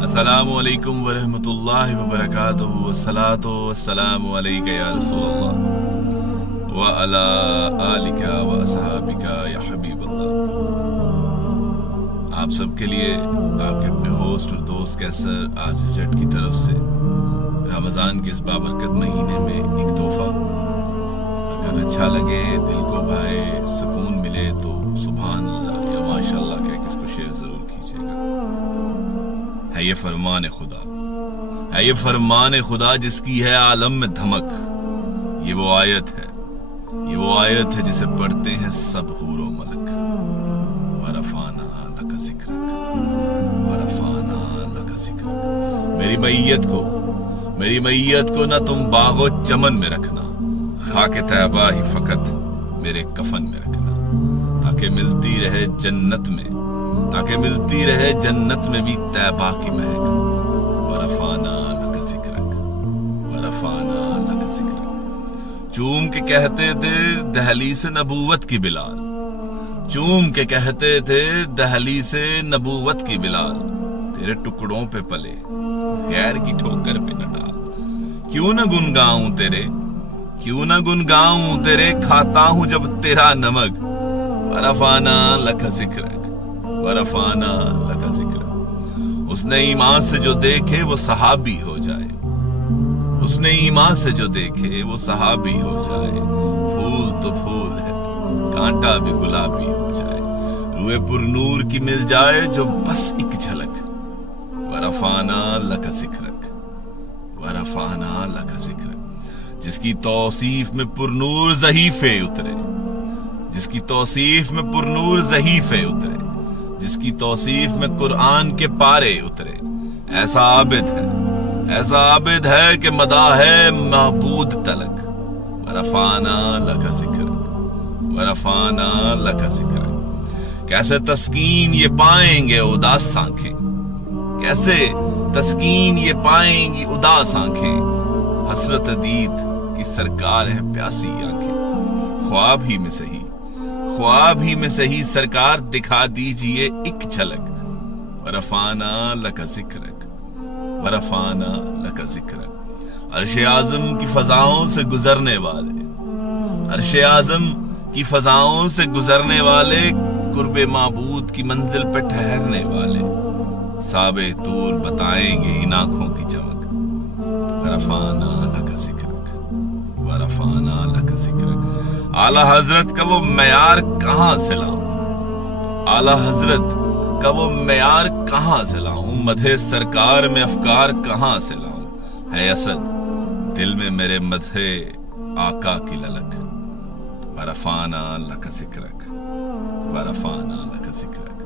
السلام علیکم ورحمۃ اللہ وبرکاتہ، والصلاة والسلام علیک یا رسول اللہ وعلی آلک واصحابک یا حبیب اللہ۔ آپ سب کے لیے آپ کے اپنے ہوسٹ اور دوست کیسر آرجے جٹ کی طرف سے رمضان کے اس بابرکت مہینے میں ایک تحفہ، اگر اچھا لگے، دل کو بھائے، سکون ملے تو سبحان اللہ یا ماشاء اللہ کہہ کے اس کو شیئر ضرور کیجیے گا۔ ہے یہ فرمان خدا، ہے یہ فرمان خدا جس کی ہے عالم میں دھمک۔ یہ وہ آیت ہے جسے پڑھتے ہیں سب حور و ملک۔ ورفعنا لک ذکرک، ورفعنا لک ذکرک۔ میری میت کو نہ تم باغ و چمن میں رکھنا، خاک طیبہ ہی فقط میرے کفن میں رکھنا، تاکہ ملتی رہے جنت میں بھی طیبہ کی مہک۔ ورفعنا لک ذکرک، ورفعنا لک ذکرک۔ چوم کے کہتے تھے دہلیز نبوت کی بلال، چوم کے کہتے تھے دہلیز نبوت کی بلال، تیرے ٹکڑوں پہ پلے غیر کی ٹھوکر پہ نہ ڈال۔ کیوں نہ گنگاؤں تیرے، کھاتا ہوں جب تیرا نمک۔ ورفعنا لک ذکرک، ورفعنا لک ذکرک۔ اس نے ایمان سے جو دیکھے وہ صحابی ہو جائے، اس نے ایمان سے جو دیکھے وہ صحابی ہو جائے۔ پھول تو پھول ہے، کانٹا بھی گلابی ہو جائے، روئے پر نور کی مل جائے جو بس ایک جھلک۔ ورفعنا لک ذکرک، ورفعنا لک ذکرک۔ جس کی توصیف میں پر نور صحیفے اترے، جس کی توصیف میں پر نور صحیفے اترے، جس کی توصیف میں قرآن کے پارے اترے، ایسا عابد ہے کہ مداح ہے معبود تلک۔ ورفعنا لک ذکرک، ورفعنا لک ذکرک۔ کیسے تسکین یہ پائیں گے اداس آنکھیں، کیسے تسکین یہ پائیں گی اداس آنکھیں، حسرت دید کی سرکار ہے پیاسی آنکھیں۔ خواب ہی میں صحیح سرکار دکھا دیجئے ایک جھلک۔ ورفعنا لک ذکرک، ورفعنا لک ذکرک۔ عرش اعظم کی فضاؤں سے گزرنے والے، عرش اعظم کی فضاؤں سے گزرنے والے، قرب معبود کی منزل پہ ٹھہرنے والے، صاب طور بتائیں گے ان آنکھوں کی چمک۔ ورفعنا لک ذکرک، ورفعنا لک ذکرک۔ اعلی حضرت کا وہ معیار کہاں سے لاؤں، اعلی حضرت کا وہ معیار کہاں سے لاؤں، مدح سرکار میں افکار کہاں سے لاؤں۔ ہے اسد دل میں میرے مدح آقا کی للک۔ ورفعنا لک ذکرک، ورفعنا لک ذکرک۔